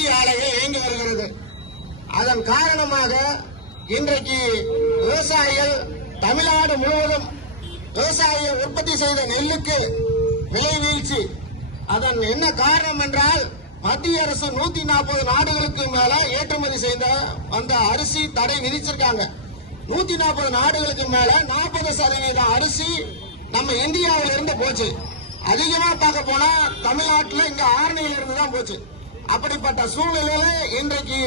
அரிசி ஆலையை இயங்கி வருகிறது. அதன் காரணமாக இன்றைக்கு விவசாயிகள் தமிழ்நாடு முழுவதும் விவசாயிகள் உற்பத்தி செய்த நெல்லுக்கு விலை வீழ்ச்சி. அதன் என்ன காரணம் என்றால் மத்திய அரசு நூத்தி நாற்பது நாடுகளுக்கு மேல ஏற்றுமதி செய்த அந்த அரிசி தடை விதிச்சிருக்காங்க. நூத்தி நாற்பது நாடுகளுக்கு மேல நாற்பது சதவீதம் அரிசி நம்ம இந்தியாவில இருந்து போச்சு. அதிகமா பார்க்க போனா தமிழ்நாட்டுல இங்க ஆரணியில இருந்து தான் போச்சு. அப்படிப்பட்ட சூழ்நிலையில இன்றைக்கு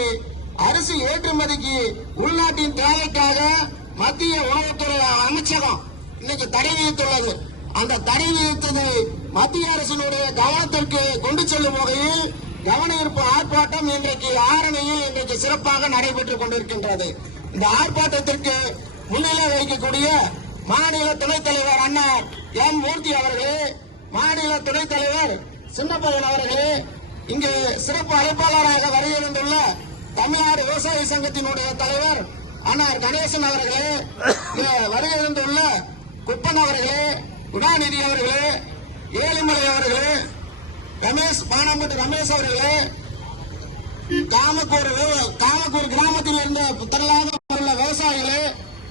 அரிசி ஏற்றுமதிக்கு உள்நாட்டின் தேவைக்காக மத்திய உணவுத்துறை அமைச்சகம் இன்னைக்கு தடை விதித்துள்ளது. அந்த தடை விதித்தது மத்திய அரசினுடைய கவனத்திற்கு கொண்டு செல்லும் வகையில் கவனஈர்ப்பு ஆர்ப்பாட்டம் இன்றைக்கு ஆரணியில் இன்றைக்கு சிறப்பாக நடைபெற்றுக் கொண்டிருக்கின்றது. இந்த ஆர்ப்பாட்டத்திற்கு முன்னிலை வகிக்கக்கூடிய மாநில துணைத் தலைவர் அண்ணா எம் மூர்த்தி அவர்களே மாநில துணைத் தலைவர் சின்னப்பையன் அவர்களே இங்கு சிறப்பு அழைப்பாளராக வருகின்றுள்ள தமிழ்நாடு விவசாய சங்கத்தினுடைய தலைவர் அண்ணா கணேசன் அவர்களே இங்க குப்பன் அவர்களே குணாநிதி அவர்களே ஏழுமலை அவர்களே ரமேஷ் பானாம்பட்டு ரமேஷ் அவர்களே காமக்கூர் காமக்கூர் கிராமத்தில் இருந்த திரளாக உள்ள விவசாயிகளே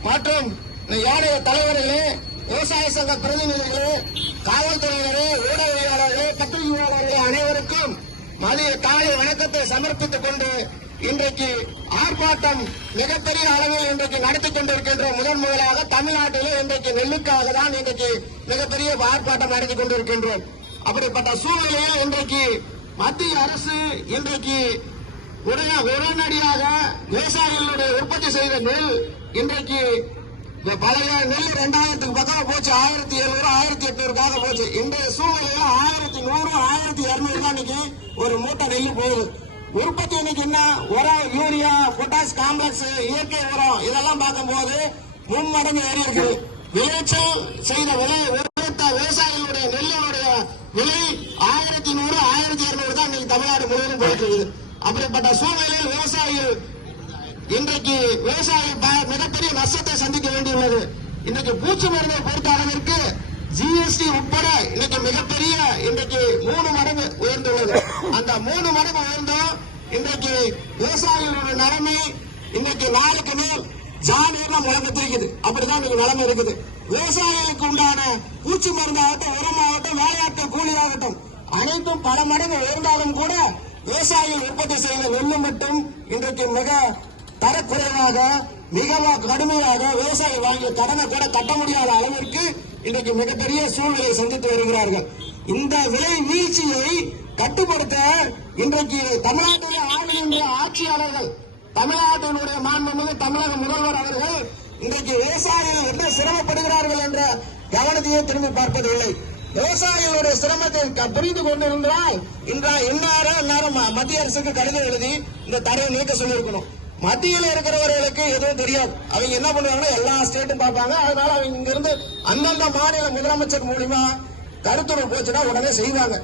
மற்றும் ஏழைய தலைவர்களே விவசாய சங்க பிரதிநிதிகளே காவல்துறையினரே ஊடக மதிய காலை வணக்கத்தை சமர்ப்பித்துக் கொண்டு இன்றைக்கு ஆர்ப்பாட்டம் மிகப்பெரிய அளவில் இன்றைக்கு நடத்தி கொண்டிருக்கின்ற முதன் முதலாக தமிழ்நாட்டிலே இன்றைக்கு நெல்லுக்காக தான் இன்றைக்கு மிகப்பெரிய ஆர்ப்பாட்டம் நடத்தி கொண்டிருக்கின்றோம். அப்படிப்பட்ட சூழ்நிலையில் இன்றைக்கு மத்திய அரசு இன்றைக்கு உடனே உடனடியாக விவசாயிகளுடைய உற்பத்தி செய்த நெல் இன்றைக்கு பழைய நெல் ரெண்டாயிரத்துக்கு பக்கம் போச்சு. ஆயிரத்தி எழுநூறு ஆயிரத்தி எட்நூறுக்காக போச்சு. இன்றைய சூழ்நிலையில் ஆயிரத்தி நூறு ஆயிரத்தி இன்னைக்கு ஒரு மூட்டை நெல் போகுது உற்பத்தி இன்னைக்கு என்ன? உரம் யூரியா பொட்டாஸ் காம்ப்ளெக்ஸ் இயற்கை உரம். இதெல்லாம் பார்க்கும்போது மும்மடங்கு ஏறி இருக்கு. விளைச்சல் செய்த விலை விவசாயிகளுடைய நெல்லினுடைய விலை ஆயிரத்தி நூறு ஆயிரத்தி இருநூறு தான் இன்னைக்கு தமிழ்நாடு முழுவதும் போயிட்டு இருக்குது. அப்படிப்பட்ட சூழ்நிலையில் விவசாயிகள் இன்றைக்கு விவசாயிகள் மிகப்பெரிய நஷ்டத்தை சந்திக்க வேண்டியுள்ளது. இன்றைக்கு பூச்சி மருந்தை பொறுத்த அளவிற்கு ஜிஎஸ்டி உட்பட இன்னைக்கு மிகப்பெரிய இன்றைக்கு மூணு மடங்கு உயர்ந்துள்ளது. அந்த மூணு மடங்கு உயர்ந்தும் இன்றைக்கு விவசாயிகளுடைய நிலைமை இன்னைக்கு நாளுக்கு மேல் ஜாலியாக முழக்கத்திருக்குது. அப்படிதான் இன்னைக்கு நிலைமை இருக்குது. விவசாயிகளுக்கு உண்டான பூச்சி மருந்தாகட்டும் உரமாகட்டும் வேலையாட்கள் கூலியாகட்டும் அனைத்தும் பல மடங்கு உயர்ந்தாலும் கூட விவசாயிகள் உற்பத்தி செய்த நெல்லு மட்டும் இன்றைக்கு மிக தரக்குறைவாக மிகவும் கடுமையாக விவசாயி வாங்கிய கடனை கூட கட்ட முடியாத அளவிற்கு இன்றைக்கு மிகப்பெரிய சூழ்நிலை சந்தித்து வருகிறார்கள். இந்த விலை வீழ்ச்சியை கட்டுப்படுத்த இன்றைக்கு தமிழ்நாட்டிலே ஆளுகின்ற ஆட்சியாளர்கள் தமிழ்நாட்டினுடைய மாண்புமிகு தமிழக முதல்வர் அவர்கள் இன்றைக்கு விவசாயிகள் என்ன சிரமப்படுகிறார்கள் என்ற கவனத்தையே திரும்பி பார்ப்பதில்லை. விவசாயிகளுடைய சிரமத்தை க- புரிந்து கொண்டிருந்தால் இன்றா இந்நேரம் நேரம் மத்திய அரசுக்கு கடிதம் எழுதி இந்த தடையை நீக்க சொல்லியிருக்கணும். மத்தியில் இருக்கிறவர்களுக்கு எதுவும் தெரியாது. அவங்க என்ன பண்ணுவாங்கன்னா எல்லா ஸ்டேட்டும் பார்ப்பாங்க. அதனால அவங்க இங்கிருந்து அந்தந்த மாநில முதலமைச்சர் மூலியமா கருத்துரை போச்சுன்னா உடனே செய்வாங்க.